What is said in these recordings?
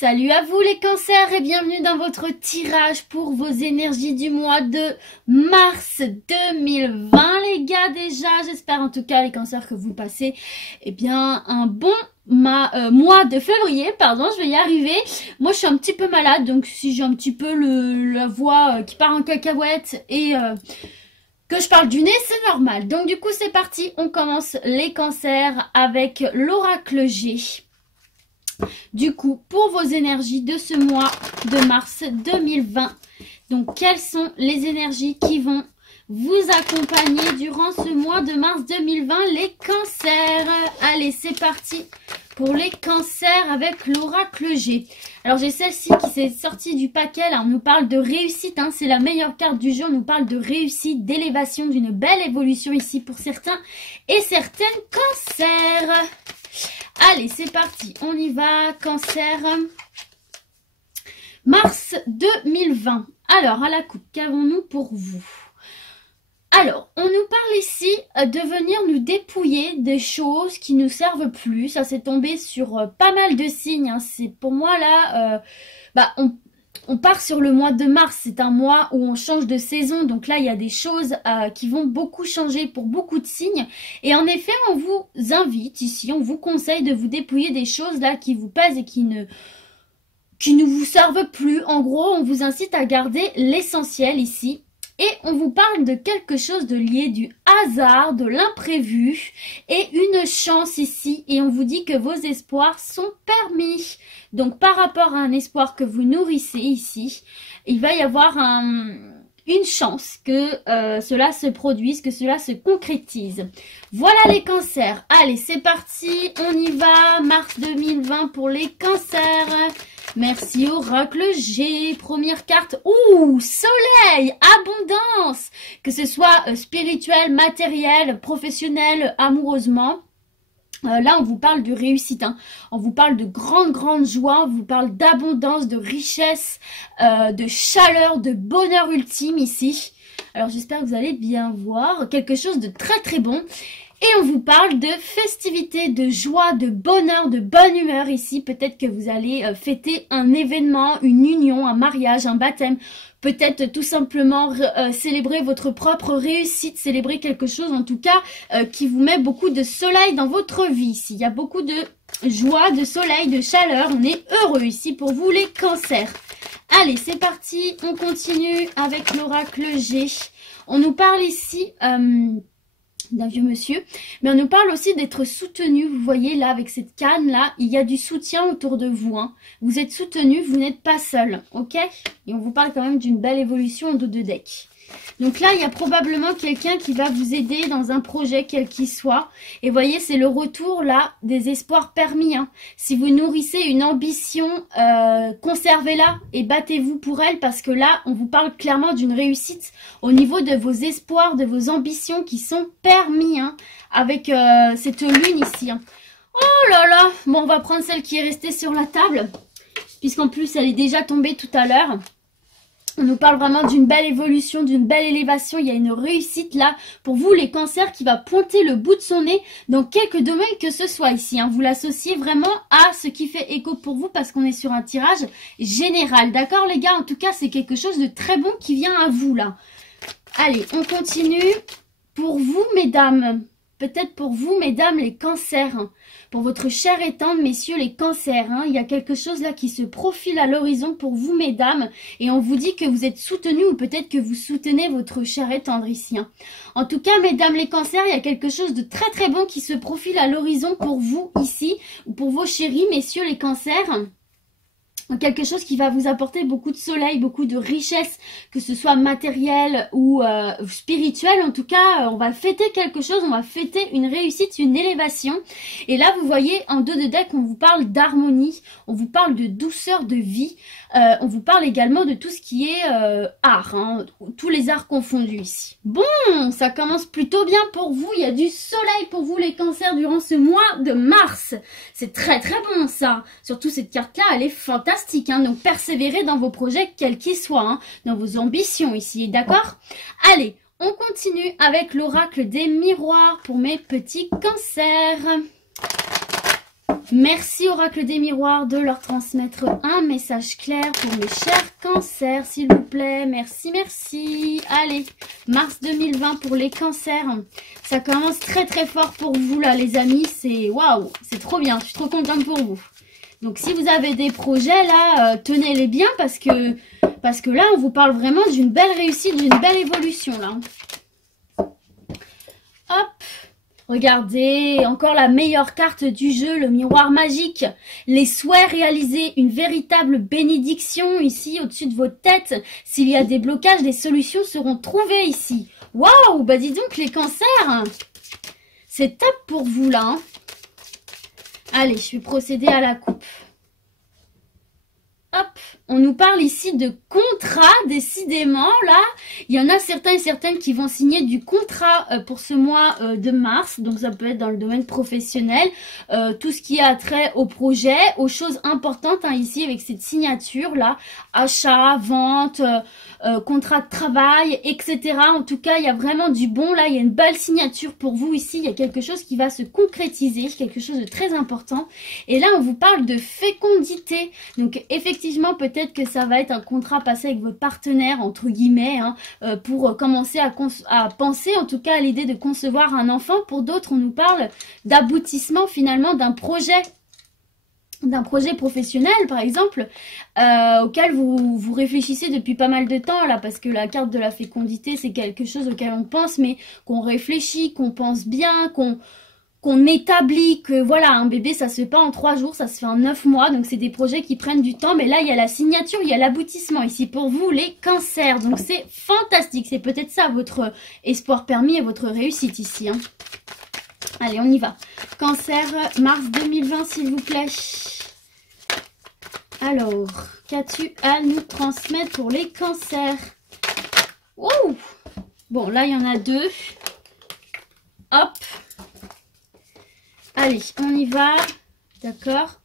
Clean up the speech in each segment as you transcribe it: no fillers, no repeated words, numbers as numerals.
Salut à vous les cancers et bienvenue dans votre tirage pour vos énergies du mois de mars 2020 les gars. Déjà j'espère en tout cas les cancers que vous passez un bon mois de février, pardon, je vais y arriver. Moi je suis un petit peu malade, donc si j'ai un petit peu la voix qui part en cacahuète et que je parle du nez, c'est normal. Donc du coup c'est parti, on commence les cancers avec l'oracle G. Du coup, pour vos énergies de ce mois de mars 2020, donc quelles sont les énergies qui vont vous accompagner durant ce mois de mars 2020, les cancers? Allez, c'est parti pour les cancers avec l'oracle G. Alors, j'ai celle-ci qui s'est sortie du paquet. Là, on nous parle de réussite, hein, c'est la meilleure carte du jeu. On nous parle de réussite, d'élévation, d'une belle évolution ici pour certains et certaines cancers. Allez, c'est parti, on y va, cancer, mars 2020. Alors, à la coupe, qu'avons-nous pour vous? Alors, on nous parle ici de venir nous dépouiller des choses qui nous servent plus. Ça s'est tombé sur pas mal de signes, hein. C'est pour moi là, on part sur le mois de mars, c'est un mois où on change de saison. Donc là, il y a des choses qui vont beaucoup changer pour beaucoup de signes. Et en effet, on vous invite ici, on vous conseille de vous dépouiller des choses là qui vous pèsent et qui ne vous servent plus. En gros, on vous incite à garder l'essentiel ici. Et on vous parle de quelque chose de lié du hasard, de l'imprévu et une chance ici. Et on vous dit que vos espoirs sont permis. Donc par rapport à un espoir que vous nourrissez ici, il va y avoir une chance que cela se produise, que cela se concrétise. Voilà les cancers. Allez, c'est parti, on y va. Mars 2020 pour les cancers. Merci oracle G. Première carte. Ouh, soleil, abondance. Que ce soit spirituel, matériel, professionnel, amoureusement. Là, on vous parle de réussite, hein. On vous parle de grande joie, on vous parle d'abondance, de richesse, de chaleur, de bonheur ultime ici. Alors, j'espère que vous allez bien voir. Quelque chose de très bon. Et on vous parle de festivité, de joie, de bonheur, de bonne humeur ici. Peut-être que vous allez fêter un événement, une union, un mariage, un baptême. Peut-être tout simplement célébrer votre propre réussite, célébrer quelque chose en tout cas qui vous met beaucoup de soleil dans votre vie ici. Il y a beaucoup de joie, de soleil, de chaleur. On est heureux ici pour vous les cancers. Allez, c'est parti. On continue avec l'oracle G. On nous parle ici d'un vieux monsieur, mais on nous parle aussi d'être soutenu. Vous voyez là avec cette canne là, il y a du soutien autour de vous, hein. Vous êtes soutenu, vous n'êtes pas seul, ok? Et on vous parle quand même d'une belle évolution en dos de deck. Donc là, il y a probablement quelqu'un qui va vous aider dans un projet, quel qu'il soit. Et vous voyez, c'est le retour là des espoirs permis, hein. Si vous nourrissez une ambition, conservez-la et battez-vous pour elle, parce que là, on vous parle clairement d'une réussite au niveau de vos espoirs, de vos ambitions qui sont permis, hein, avec cette lune ici, hein. Oh là là! Bon, on va prendre celle qui est restée sur la table, puisqu'en plus, elle est déjà tombée tout à l'heure. On nous parle vraiment d'une belle évolution, d'une belle élévation. Il y a une réussite là pour vous les cancers qui va pointer le bout de son nez dans quelques domaines que ce soit ici, hein. Vous l'associez vraiment à ce qui fait écho pour vous parce qu'on est sur un tirage général. D'accord les gars? En tout cas, c'est quelque chose de très bon qui vient à vous là. Allez, on continue. Pour vous mesdames, peut-être pour vous mesdames les cancers, hein. Pour votre chair et tendre, messieurs les cancers, hein, il y a quelque chose là qui se profile à l'horizon pour vous, mesdames. Et on vous dit que vous êtes soutenus ou peut-être que vous soutenez votre chair et tendre ici, hein. En tout cas, mesdames les cancers, il y a quelque chose de très bon qui se profile à l'horizon pour vous ici. Ou pour vos chéris, messieurs les cancers. Quelque chose qui va vous apporter beaucoup de soleil, beaucoup de richesse, que ce soit matériel ou spirituel. En tout cas, on va fêter quelque chose, on va fêter une réussite, une élévation. Et là, vous voyez, en dos de deck, on vous parle d'harmonie, on vous parle de douceur de vie, on vous parle également de tout ce qui est art, hein, tous les arts confondus ici. Bon, ça commence plutôt bien pour vous, il y a du soleil pour vous les cancers durant ce mois de mars. C'est très bon ça, surtout cette carte-là, elle est fantastique. Hein, donc persévérez dans vos projets quels qu'ils soient, hein, dans vos ambitions ici, d'accord? Allez, on continue avec l'oracle des miroirs pour mes petits cancers. Merci Oracle des Miroirs de leur transmettre un message clair pour mes chers cancers, s'il vous plaît. Merci, merci. Allez, mars 2020 pour les cancers. Ça commence très très fort pour vous là les amis. C'est waouh, c'est trop bien. Je suis trop contente pour vous. Donc si vous avez des projets là, tenez-les bien parce que là on vous parle vraiment d'une belle réussite, d'une belle évolution là. Hop. Regardez, encore la meilleure carte du jeu, le miroir magique. Les souhaits réalisés, une véritable bénédiction ici au-dessus de votre tête. S'il y a des blocages, des solutions seront trouvées ici. Waouh, bah dis donc les cancers, c'est top pour vous là. Hein. Allez, je vais procéder à la coupe. Hop, on nous parle ici de contrat, décidément, là. Il y en a certains et certaines qui vont signer du contrat pour ce mois de mars. Donc, ça peut être dans le domaine professionnel. Tout ce qui a trait au projet, aux choses importantes, hein, ici, avec cette signature-là. Achat, vente, contrat de travail, etc. En tout cas, il y a vraiment du bon, là. Il y a une belle signature pour vous ici. Il y a quelque chose qui va se concrétiser, quelque chose de très important. Et là, on vous parle de fécondité. Donc, effectivement, peut-être que ça va être un contrat passé avec votre partenaire, entre guillemets, hein, pour commencer à penser, en tout cas, à l'idée de concevoir un enfant. Pour d'autres, on nous parle d'aboutissement, finalement, d'un projet professionnel, par exemple, auquel vous réfléchissez depuis pas mal de temps, là, parce que la carte de la fécondité, c'est quelque chose auquel on pense, mais qu'on réfléchit, qu'on pense bien, qu'on établit que voilà, un bébé ça se fait pas en 3 jours, ça se fait en 9 mois, donc c'est des projets qui prennent du temps, mais là il y a la signature, il y a l'aboutissement ici pour vous les cancers, donc c'est fantastique, c'est peut-être ça votre espoir permis et votre réussite ici. Hein. Allez, on y va. Cancer, mars 2020 s'il vous plaît. Alors, qu'as-tu à nous transmettre pour les cancers? Ouh. Bon, là il y en a 2. Hop. Allez, on y va. D'accord.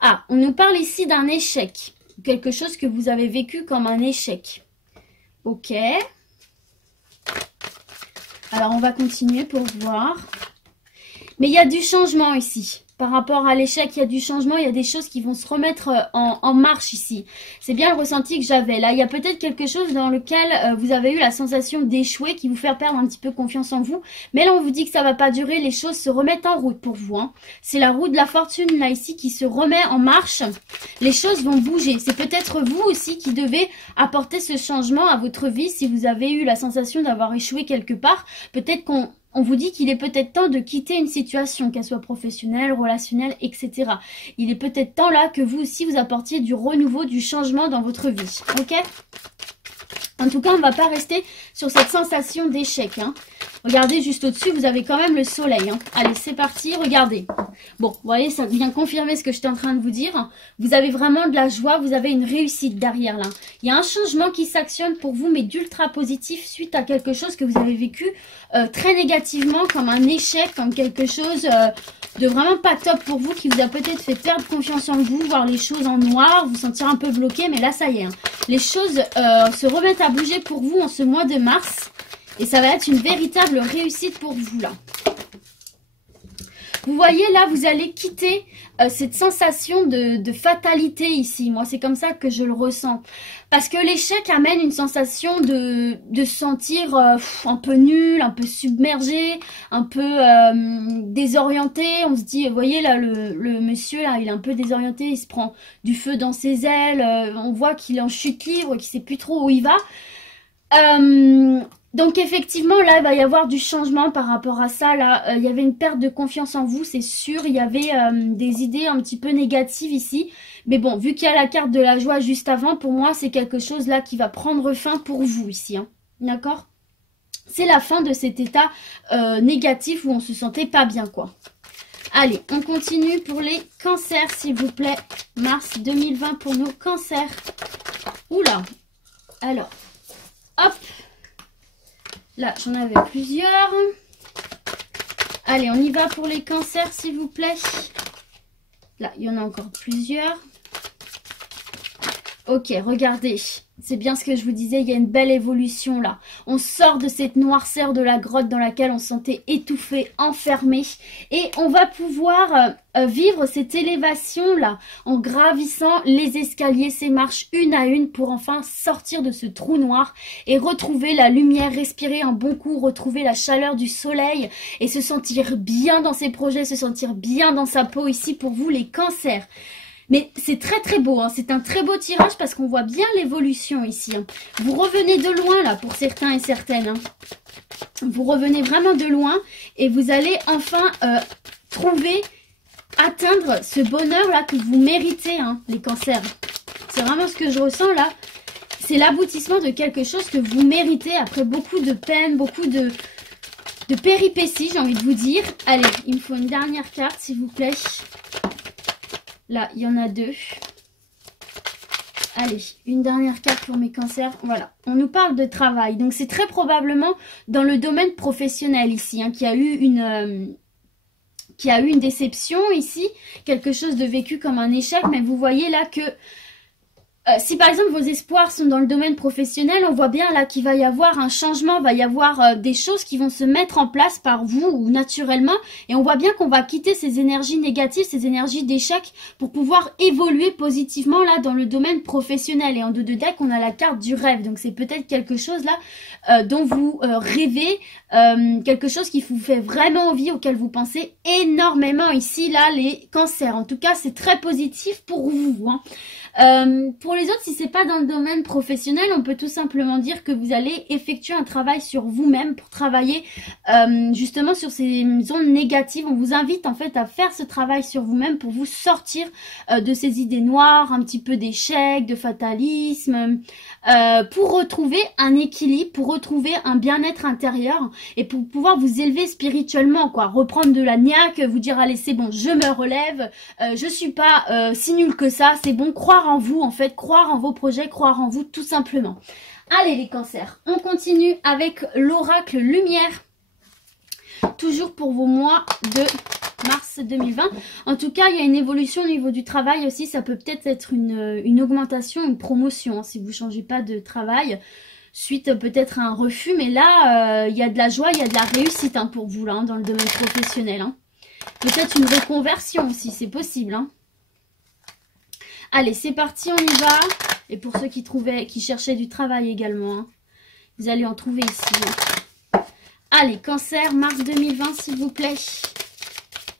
Ah, on nous parle ici d'un échec. Quelque chose que vous avez vécu comme un échec. Ok. Alors, on va continuer pour voir. Mais il y a du changement ici. Par rapport à l'échec, il y a du changement, il y a des choses qui vont se remettre en marche ici. C'est bien le ressenti que j'avais. Là, il y a peut-être quelque chose dans lequel vous avez eu la sensation d'échouer, qui vous fait perdre un petit peu confiance en vous. Mais là, on vous dit que ça va pas durer, les choses se remettent en route pour vous. Hein. C'est la roue de la fortune, là, ici, qui se remet en marche. Les choses vont bouger. C'est peut-être vous aussi qui devez apporter ce changement à votre vie si vous avez eu la sensation d'avoir échoué quelque part. Peut-être qu'on vous dit qu'il est peut-être temps de quitter une situation, qu'elle soit professionnelle, relationnelle, etc. Il est peut-être temps là que vous aussi vous apportiez du renouveau, du changement dans votre vie. Ok ? En tout cas, on ne va pas rester sur cette sensation d'échec. Hein. Regardez juste au-dessus, vous avez quand même le soleil. Hein. Allez, c'est parti, regardez. Bon, vous voyez, ça vient confirmer ce que j'étais en train de vous dire. Vous avez vraiment de la joie, vous avez une réussite derrière là. Il y a un changement qui s'actionne pour vous, mais d'ultra positif suite à quelque chose que vous avez vécu très négativement, comme un échec, comme quelque chose de vraiment pas top pour vous, qui vous a peut-être fait perdre confiance en vous, voir les choses en noir, vous sentir un peu bloqué, mais là, ça y est. Hein. Les choses se remettent à bouger pour vous en ce mois de mars. Et ça va être une véritable réussite pour vous là. Vous voyez là, vous allez quitter cette sensation de fatalité ici. Moi, c'est comme ça que je le ressens. Parce que l'échec amène une sensation de se sentir un peu nul, un peu submergé, un peu désorienté. On se dit, vous voyez là, le monsieur là, il est un peu désorienté, il se prend du feu dans ses ailes. On voit qu'il est en chute libre, qu'il ne sait plus trop où il va. Donc effectivement, là, il va y avoir du changement par rapport à ça. Là, il y avait une perte de confiance en vous, c'est sûr. Il y avait des idées un petit peu négatives ici. Mais bon, vu qu'il y a la carte de la joie juste avant, pour moi, c'est quelque chose là qui va prendre fin pour vous ici. Hein. D'accord ? C'est la fin de cet état négatif où on se sentait pas bien, quoi. Allez, on continue pour les cancers, s'il vous plaît. Mars 2020 pour nos cancers. Oula. Alors, hop. Là, j'en avais plusieurs. Allez, on y va pour les cancers, s'il vous plaît. Là, il y en a encore plusieurs. Ok, regardez, c'est bien ce que je vous disais, il y a une belle évolution là. On sort de cette noirceur de la grotte dans laquelle on se sentait étouffé, enfermé. Et on va pouvoir vivre cette élévation là, en gravissant les escaliers, ces marches une à une pour enfin sortir de ce trou noir et retrouver la lumière, respirer un bon coup, retrouver la chaleur du soleil et se sentir bien dans ses projets, se sentir bien dans sa peau ici pour vous les cancers. Mais c'est très très beau, hein. C'est un très beau tirage parce qu'on voit bien l'évolution ici. Hein. Vous revenez de loin là pour certains et certaines. Hein. Vous revenez vraiment de loin et vous allez enfin trouver, atteindre ce bonheur là que vous méritez, hein, les cancers. C'est vraiment ce que je ressens là. C'est l'aboutissement de quelque chose que vous méritez après beaucoup de peine, beaucoup de péripéties, j'ai envie de vous dire. Allez, il me faut une dernière carte s'il vous plaît. Là, il y en a 2. Allez, une dernière carte pour mes cancers. Voilà, on nous parle de travail. Donc, c'est très probablement dans le domaine professionnel ici, hein, qu'il y a eu une déception ici. Quelque chose de vécu comme un échec. Mais vous voyez là que si par exemple vos espoirs sont dans le domaine professionnel, on voit bien là qu'il va y avoir un changement, va y avoir des choses qui vont se mettre en place par vous ou naturellement. Et on voit bien qu'on va quitter ces énergies négatives, ces énergies d'échec pour pouvoir évoluer positivement là dans le domaine professionnel. Et en dos de deck, on a la carte du rêve. Donc c'est peut-être quelque chose là dont vous rêvez, quelque chose qui vous fait vraiment envie, auquel vous pensez énormément ici là les cancers. En tout cas, c'est très positif pour vous, hein. Pour les autres, si c'est pas dans le domaine professionnel, on peut tout simplement dire que vous allez effectuer un travail sur vous-même pour travailler justement sur ces zones négatives. On vous invite en fait à faire ce travail sur vous-même pour vous sortir de ces idées noires, un petit peu d'échec, de fatalisme, pour retrouver un équilibre, pour retrouver un bien-être intérieur et pour pouvoir vous élever spirituellement, quoi. Reprendre de la niaque, vous dire allez c'est bon, je me relève, je suis pas si nulle que ça, c'est bon, croire en vous en fait, croire en vos projets, croire en vous tout simplement. Allez les cancers, on continue avec l'oracle lumière, toujours pour vos mois de mars 2020. En tout cas, il y a une évolution au niveau du travail aussi, ça peut peut-être être une augmentation, une promotion, hein, si vous ne changez pas de travail, suite peut-être à un refus, mais là, il y a de la joie, il y a de la réussite hein, pour vous là, hein, dans le domaine professionnel. Hein. Peut-être une reconversion aussi, c'est possible. Hein. Allez, c'est parti, on y va. Et pour ceux qui cherchaient du travail également, hein, vous allez en trouver ici. Hein. Allez, cancer, mars 2020, s'il vous plaît.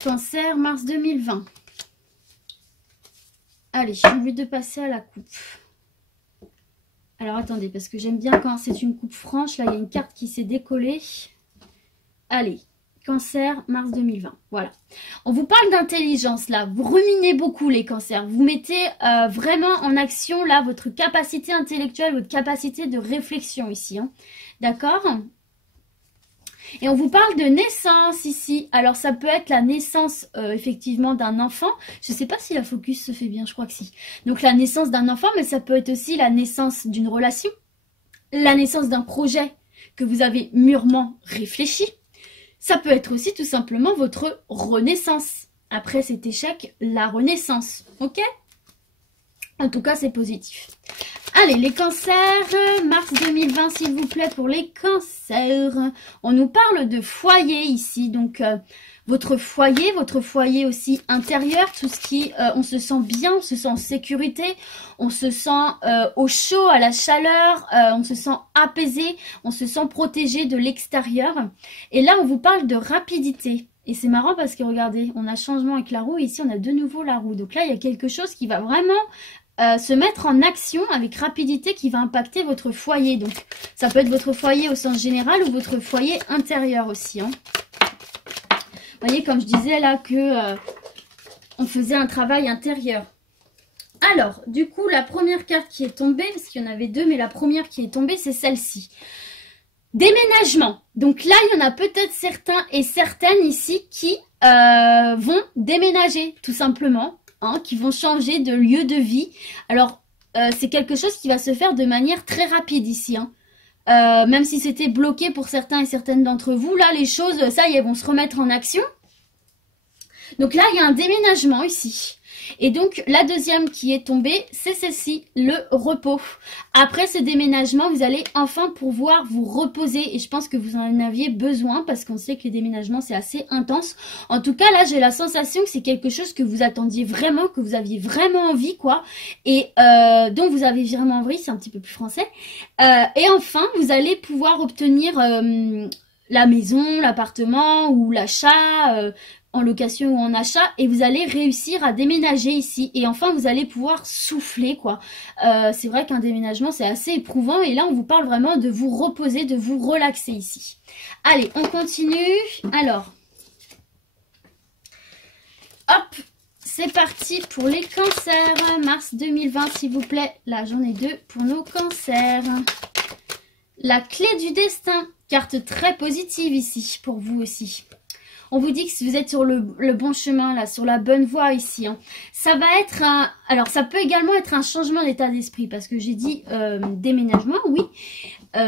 Cancer, mars 2020. Allez, j'ai envie de passer à la coupe. Alors, attendez, parce que j'aime bien quand c'est une coupe franche. Là, il y a une carte qui s'est décollée. Allez. Cancer, mars 2020. Voilà. On vous parle d'intelligence là. Vous ruminez beaucoup les cancers. Vous mettez vraiment en action là votre capacité intellectuelle, votre capacité de réflexion ici. Hein. D'accord ? Et on vous parle de naissance ici. Alors ça peut être la naissance effectivement d'un enfant. Je ne sais pas si la focus se fait bien, je crois que si. Donc la naissance d'un enfant, mais ça peut être aussi la naissance d'une relation. La naissance d'un projet que vous avez mûrement réfléchi. Ça peut être aussi tout simplement votre renaissance. Après cet échec, la renaissance. Ok ? En tout cas, c'est positif. Allez, les cancers, mars 2020, s'il vous plaît, pour les cancers. On nous parle de foyer ici. Donc, votre foyer aussi intérieur, tout ce qui, on se sent bien, on se sent en sécurité, on se sent au chaud, à la chaleur, on se sent apaisé, on se sent protégé de l'extérieur. Et là, on vous parle de rapidité. Et c'est marrant parce que regardez, on a changement avec la roue et ici on a de nouveau la roue. Donc là, il y a quelque chose qui va vraiment se mettre en action avec rapidité qui va impacter votre foyer. Donc ça peut être votre foyer au sens général ou votre foyer intérieur aussi. Hein. Vous voyez, comme je disais là que on faisait un travail intérieur. Alors, du coup, la première carte qui est tombée, parce qu'il y en avait deux, mais la première qui est tombée, c'est celle-ci. Déménagement. Donc là, il y en a peut-être certains et certaines ici qui vont déménager, tout simplement, hein, qui vont changer de lieu de vie. Alors, c'est quelque chose qui va se faire de manière très rapide ici, hein. Même si c'était bloqué pour certains et certaines d'entre vous, là, les choses, ça y est, vont se remettre en action. Donc là, il y a un déménagement ici. Et donc la deuxième qui est tombée, c'est celle-ci, le repos. Après ce déménagement, vous allez enfin pouvoir vous reposer et je pense que vous en aviez besoin parce qu'on sait que les déménagements c'est assez intense. En tout cas là, j'ai la sensation que c'est quelque chose que vous attendiez vraiment, que vous aviez vraiment envie quoi, et dont vous avez vraiment envie, c'est un petit peu plus français. Et enfin, vous allez pouvoir obtenir la maison, l'appartement ou l'achat en location ou en achat et vous allez réussir à déménager ici et enfin vous allez pouvoir souffler quoi. C'est vrai qu'un déménagement c'est assez éprouvant et là on vous parle vraiment de vous reposer, de vous relaxer ici. Allez, on continue. Alors, hop, c'est parti pour les cancers. Mars 2020 s'il vous plaît, la journée 2 pour nos cancers. La clé du destin, carte très positive ici pour vous aussi. On vous dit que vous êtes sur le bon chemin là, sur la bonne voie ici. Hein. Ça va être un... Alors ça peut également être un changement d'état d'esprit parce que j'ai dit déménagement, oui.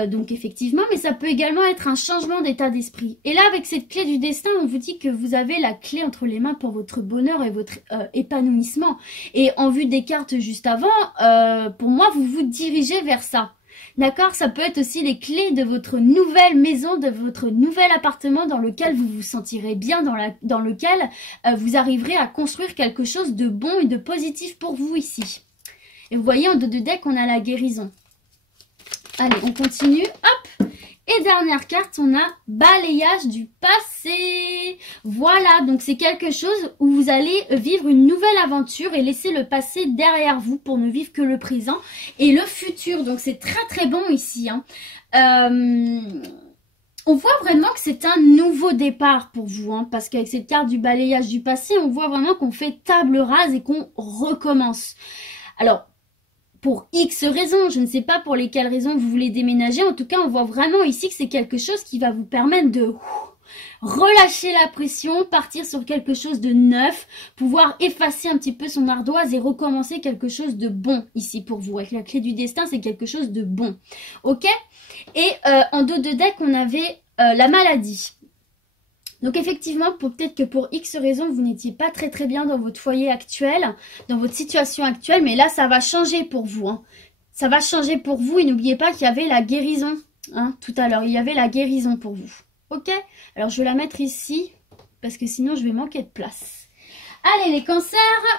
Donc effectivement, mais ça peut également être un changement d'état d'esprit. Et là avec cette clé du destin, on vous dit que vous avez la clé entre les mains pour votre bonheur et votre épanouissement. Et en vue des cartes juste avant, pour moi vous vous dirigez vers ça. D'accord, ça peut être aussi les clés de votre nouvelle maison, de votre nouvel appartement dans lequel vous vous sentirez bien, dans lequel vous arriverez à construire quelque chose de bon et de positif pour vous ici. Et vous voyez, en dos de deck, on a la guérison. Allez, on continue. Hop! Et dernière carte, on a balayage du passé. Voilà, donc c'est quelque chose où vous allez vivre une nouvelle aventure et laisser le passé derrière vous pour ne vivre que le présent et le futur. Donc c'est très très bon ici. Hein. On voit vraiment que c'est un nouveau départ pour vous. Hein, parce qu'avec cette carte du balayage du passé, on voit vraiment qu'on fait table rase et qu'on recommence. Alors, pour X raisons, je ne sais pas pour lesquelles raisons vous voulez déménager. En tout cas, on voit vraiment ici que c'est quelque chose qui va vous permettre de relâcher la pression, partir sur quelque chose de neuf, pouvoir effacer un petit peu son ardoise et recommencer quelque chose de bon ici pour vous. Avec la clé du destin, c'est quelque chose de bon. Ok? Et en dos de deck, on avait la maladie. Donc effectivement, peut-être que pour X raisons, vous n'étiez pas très très bien dans votre foyer actuel, dans votre situation actuelle, mais là, ça va changer pour vous. Hein. Ça va changer pour vous et n'oubliez pas qu'il y avait la guérison. Hein, tout à l'heure, il y avait la guérison pour vous. Ok? Alors, je vais la mettre ici, parce que sinon, je vais manquer de place. Allez, les cancers,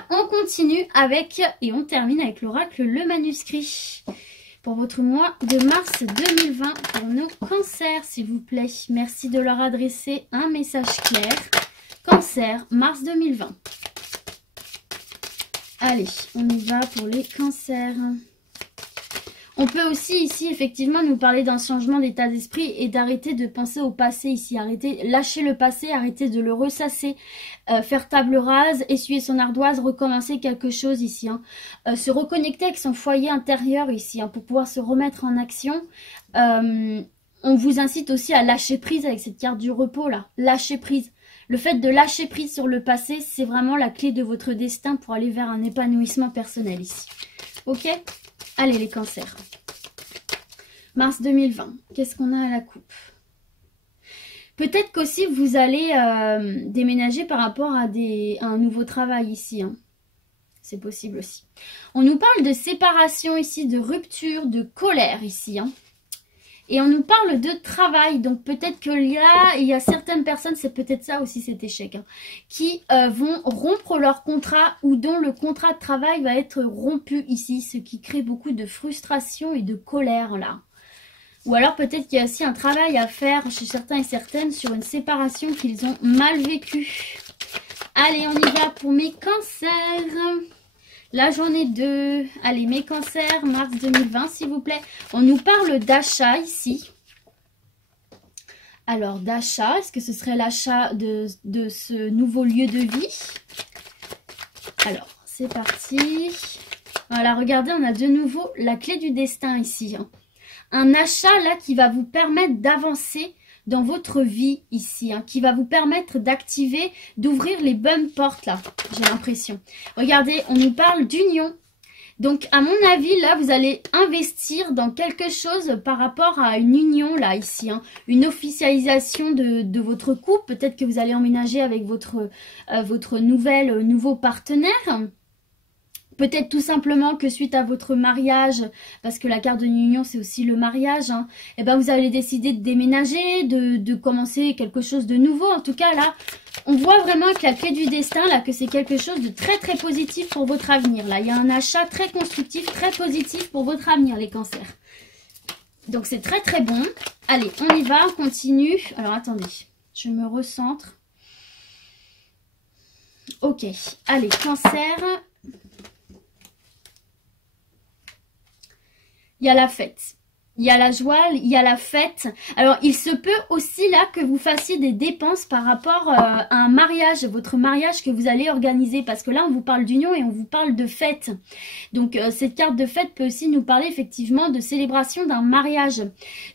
on continue avec, et on termine avec l'oracle, le manuscrit. Pour votre mois de mars 2020 pour nos cancers, s'il vous plaît. Merci de leur adresser un message clair. Cancer, mars 2020. Allez, on y va pour les cancers. On peut aussi ici effectivement nous parler d'un changement d'état d'esprit et d'arrêter de penser au passé ici. Lâcher le passé, arrêter de le ressasser, faire table rase, essuyer son ardoise, recommencer quelque chose ici. Hein. Se reconnecter avec son foyer intérieur ici hein, pour pouvoir se remettre en action. On vous incite aussi à lâcher prise avec cette carte du repos là. Lâcher prise. Le fait de lâcher prise sur le passé, c'est vraiment la clé de votre destin pour aller vers un épanouissement personnel ici. Ok ? Allez les cancers. Mars 2020. Qu'est-ce qu'on a à la coupe? Peut-être qu'aussi vous allez déménager par rapport à un nouveau travail ici. Hein. C'est possible aussi. On nous parle de séparation ici, de rupture, de colère ici. Hein. Et on nous parle de travail. Donc peut-être que là, il y a certaines personnes, c'est peut-être ça aussi cet échec, hein, qui vont rompre leur contrat ou dont le contrat de travail va être rompu ici. Ce qui crée beaucoup de frustration et de colère là. Ou alors peut-être qu'il y a aussi un travail à faire chez certains et certaines sur une séparation qu'ils ont mal vécue. Allez, on y va pour mes cancers. La journée 2. Allez, mes cancers, mars 2020, s'il vous plaît. On nous parle d'achat ici. Alors, d'achat, est-ce que ce serait l'achat de ce nouveau lieu de vie? Alors, c'est parti. Voilà, regardez, on a de nouveau la clé du destin ici. Hein. Un achat là qui va vous permettre d'avancer dans votre vie ici, hein, qui va vous permettre d'activer, d'ouvrir les bonnes portes là, j'ai l'impression. Regardez, on nous parle d'union. Donc à mon avis là, vous allez investir dans quelque chose par rapport à une union là ici, hein, une officialisation de votre couple. Peut-être que vous allez emménager avec votre nouveau partenaire. peut-être tout simplement que suite à votre mariage, parce que la carte de l'union c'est aussi le mariage, hein, et ben vous allez décider de déménager, de commencer quelque chose de nouveau. En tout cas là, on voit vraiment que la clé du destin, là, que c'est quelque chose de très très positif pour votre avenir. Là, il y a un achat très constructif, très positif pour votre avenir, les cancers. Donc c'est très très bon. Allez, on y va, on continue. Alors attendez, je me recentre. Ok, allez, cancer. Il y a la fête. Il y a la joie, il y a la fête. Alors, il se peut aussi là que vous fassiez des dépenses par rapport à un mariage, votre mariage que vous allez organiser. Parce que là, on vous parle d'union et on vous parle de fête. Donc, cette carte de fête peut aussi nous parler effectivement de célébration d'un mariage.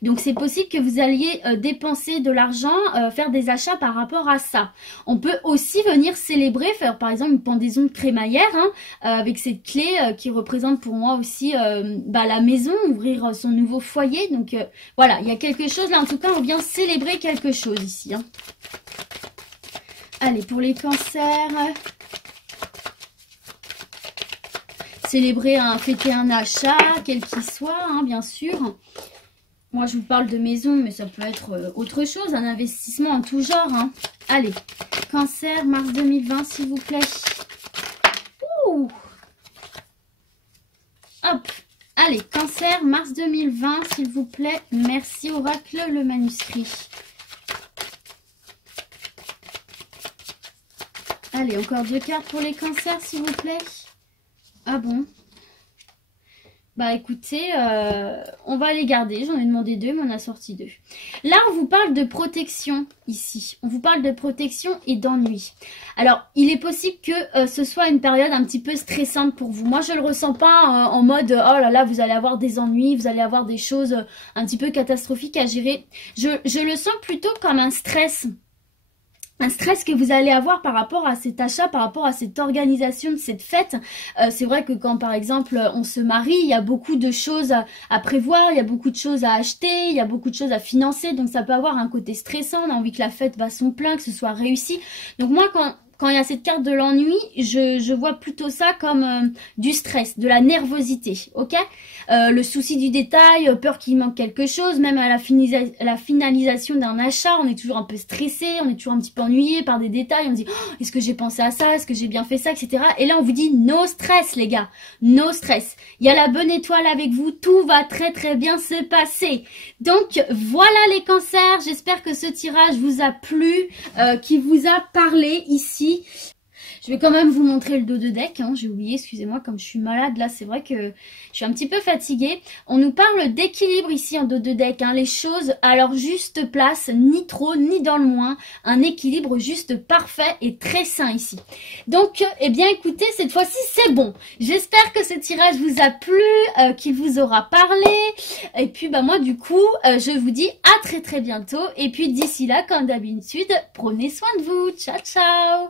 Donc, c'est possible que vous alliez dépenser de l'argent, faire des achats par rapport à ça. On peut aussi venir célébrer, faire par exemple une pendaison de crémaillère, hein, avec cette clé qui représente pour moi aussi la maison, ouvrir son nouveau foyer. Donc voilà, il y a quelque chose là, en tout cas on vient célébrer quelque chose ici, hein. Allez, pour les cancers, célébrer, fêter un achat, quel qu'il soit, hein, bien sûr. Moi je vous parle de maison, mais ça peut être autre chose, un investissement en tout genre, hein. Allez, cancer, mars 2020 s'il vous plaît. Ouh. Hop. Allez, cancer, mars 2020, s'il vous plaît. Merci, oracle, le manuscrit. Allez, encore 2 cartes pour les cancers, s'il vous plaît. Ah bon? Bah écoutez, on va les garder. J'en ai demandé 2, mais on a sorti 2. Là, on vous parle de protection ici. On vous parle de protection et d'ennui. Alors, il est possible que ce soit une période un petit peu stressante pour vous. Moi, je ne le ressens pas en mode oh là là, vous allez avoir des ennuis, vous allez avoir des choses un petit peu catastrophiques à gérer. Je le sens plutôt comme un stress. Un stress que vous allez avoir par rapport à cet achat, par rapport à cette organisation de cette fête. C'est vrai que quand par exemple on se marie, il y a beaucoup de choses à prévoir, il y a beaucoup de choses à acheter, il y a beaucoup de choses à financer, donc ça peut avoir un côté stressant, on a envie que la fête va son plein, que ce soit réussi. Donc moi quand il y a cette carte de l'ennui, je vois plutôt ça comme du stress, de la nervosité, ok? Le souci du détail, peur qu'il manque quelque chose, même à la finalisation d'un achat, on est toujours un peu stressé, on est toujours un petit peu ennuyé par des détails, on dit oh, est-ce que j'ai pensé à ça, est-ce que j'ai bien fait ça, etc. Et là on vous dit no stress les gars, no stress. Il y a la bonne étoile avec vous, tout va très très bien se passer. Donc voilà les cancers, j'espère que ce tirage vous a plu, qui vous a parlé ici. Je vais quand même vous montrer le dos de deck, hein. J'ai oublié, excusez-moi, comme je suis malade, là c'est vrai que je suis un petit peu fatiguée. On nous parle d'équilibre ici en dos de deck, hein. Les choses à leur juste place, ni trop ni dans le moins, un équilibre juste parfait et très sain ici. Donc, eh bien écoutez, cette fois-ci c'est bon. J'espère que ce tirage vous a plu, qu'il vous aura parlé. Et puis bah moi du coup, je vous dis à très très bientôt. Et puis d'ici là, comme d'habitude, prenez soin de vous. Ciao ciao.